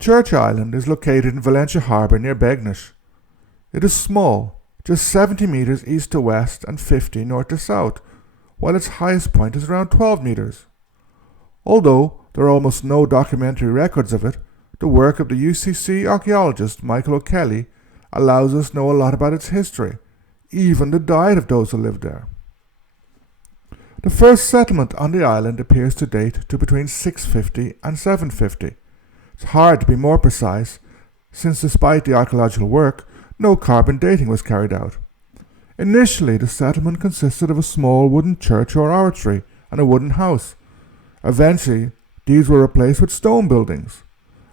Church Island is located in Valentia Harbour near Begnish. It is small, just 70 metres east to west and 50 north to south, while its highest point is around 12 metres. Although there are almost no documentary records of it, the work of the UCC archaeologist Michael O'Kelly allows us to know a lot about its history, even the diet of those who lived there. The first settlement on the island appears to date to between 650 and 750. It's hard to be more precise, since despite the archaeological work, no carbon dating was carried out. Initially, the settlement consisted of a small wooden church or oratory and a wooden house. Eventually, these were replaced with stone buildings.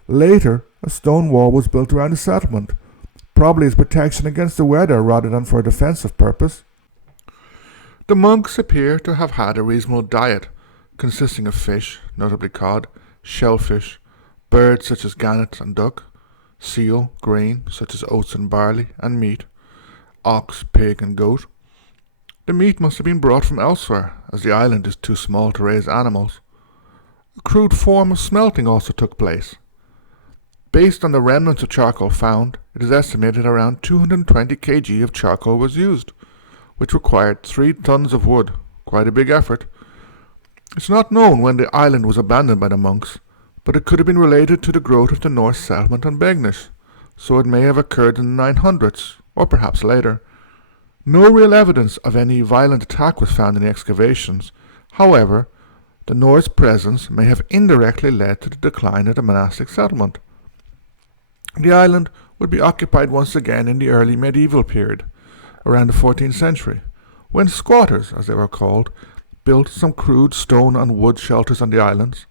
Later, a stone wall was built around the settlement, probably as protection against the weather rather than for a defensive purpose. The monks appear to have had a reasonable diet, consisting of fish, notably cod, shellfish, birds such as gannet and duck, seal, grain such as oats and barley, and meat, ox, pig and goat. The meat must have been brought from elsewhere, as the island is too small to raise animals. A crude form of smelting also took place. Based on the remnants of charcoal found, it is estimated around 220 kg of charcoal was used, which required 3 tons of wood, quite a big effort. It's not known when the island was abandoned by the monks, but it could have been related to the growth of the Norse settlement on Begnish, so it may have occurred in the 900s, or perhaps later. No real evidence of any violent attack was found in the excavations. However, the Norse presence may have indirectly led to the decline of the monastic settlement. The island would be occupied once again in the early medieval period, around the 14th century, when squatters, as they were called, built some crude stone and wood shelters on the islands,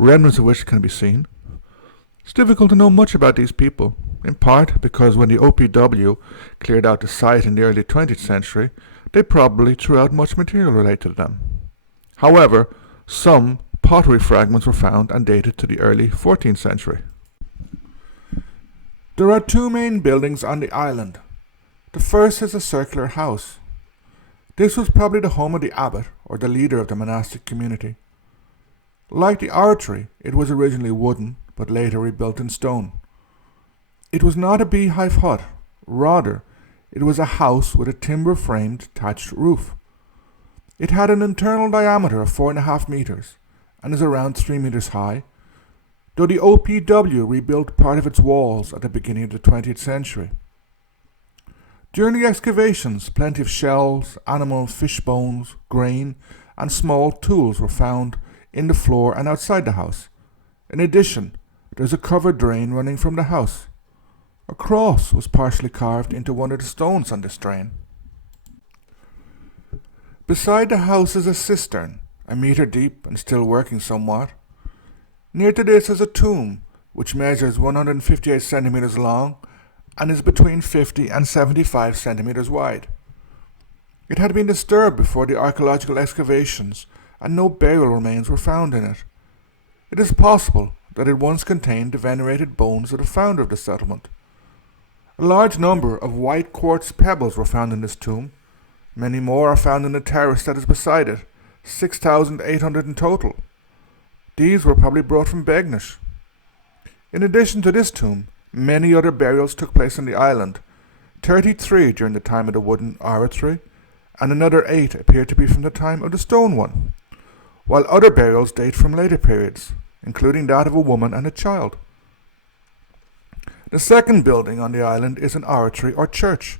remnants of which can be seen. It's difficult to know much about these people, in part because when the OPW cleared out the site in the early 20th century, they probably threw out much material related to them. However, some pottery fragments were found and dated to the early 14th century. There are 2 main buildings on the island. The first is a circular house. This was probably the home of the abbot, or the leader of the monastic community. Like the oratory, it was originally wooden, but later rebuilt in stone. It was not a beehive hut, rather, it was a house with a timber-framed thatched roof. It had an internal diameter of 4.5 meters, and is around 3 meters high, though the OPW rebuilt part of its walls at the beginning of the 20th century. During the excavations, plenty of shells, animal fish bones, grain, and small tools were found in the floor and outside the house. In addition, there is a covered drain running from the house. A cross was partially carved into one of the stones on this drain. Beside the house is a cistern, a meter deep and still working somewhat. Near to this is a tomb, which measures 158 centimeters long and is between 50 and 75 centimeters wide. It had been disturbed before the archaeological excavations, and no burial remains were found in it. It is possible that it once contained the venerated bones of the founder of the settlement. A large number of white quartz pebbles were found in this tomb. Many more are found in the terrace that is beside it, 6,800 in total. These were probably brought from Begnish. In addition to this tomb, many other burials took place on the island, 33 during the time of the wooden oratory, and another 8 appear to be from the time of the stone one, while other burials date from later periods, including that of a woman and a child. The second building on the island is an oratory or church.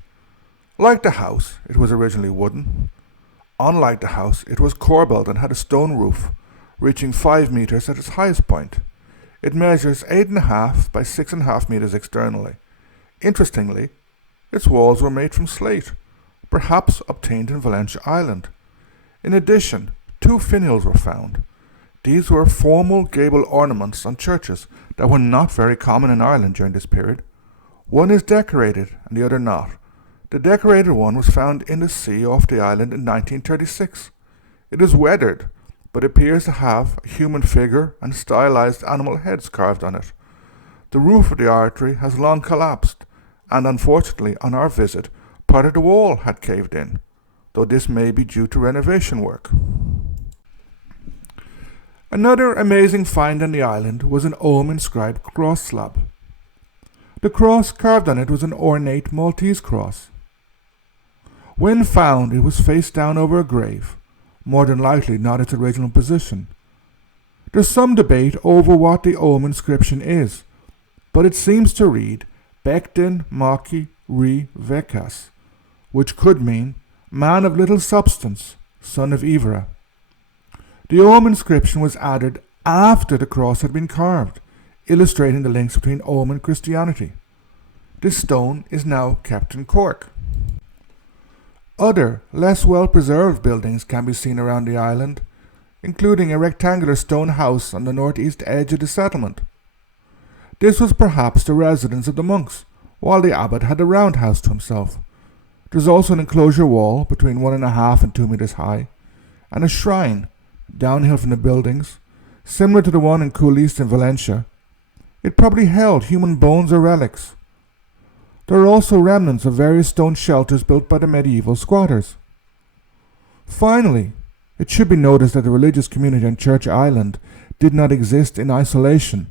Like the house, it was originally wooden. Unlike the house, it was corbelled and had a stone roof, reaching 5 meters at its highest point. It measures 8.5 by 6.5 meters externally. Interestingly, its walls were made from slate, perhaps obtained in Valencia Island. In addition, 2 finials were found. These were formal gable ornaments on churches that were not very common in Ireland during this period. One is decorated and the other not. The decorated one was found in the sea off the island in 1936. It is weathered, but appears to have a human figure and stylized animal heads carved on it. The roof of the oratory has long collapsed, and unfortunately on our visit, part of the wall had caved in, though this may be due to renovation work. Another amazing find on the island was an Omen inscribed cross slab. The cross carved on it was an ornate Maltese cross. When found, it was face down over a grave, more than likely not its original position. There's some debate over what the Omen inscription is, but it seems to read Becten Maki Re Vekas, which could mean man of little substance, son of Ivra. The Omen inscription was added after the cross had been carved, illustrating the links between Omen and Christianity. This stone is now kept in Cork. Other, less well-preserved buildings can be seen around the island, including a rectangular stone house on the northeast edge of the settlement. This was perhaps the residence of the monks, while the abbot had a roundhouse to himself. There's also an enclosure wall between 1.5 and 2 meters high, and a shrine, downhill from the buildings, similar to the one in Cooliste in Valencia. It probably held human bones or relics. There are also remnants of various stone shelters built by the medieval squatters. Finally, it should be noticed that the religious community on Church Island did not exist in isolation.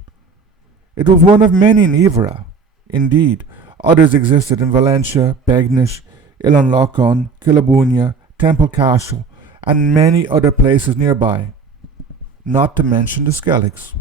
It was one of many in Ivra. Indeed, others existed in Valencia, Begnish, Ilonlocon, Killabunya, Temple Castle, and many other places nearby, not to mention the Skelligs.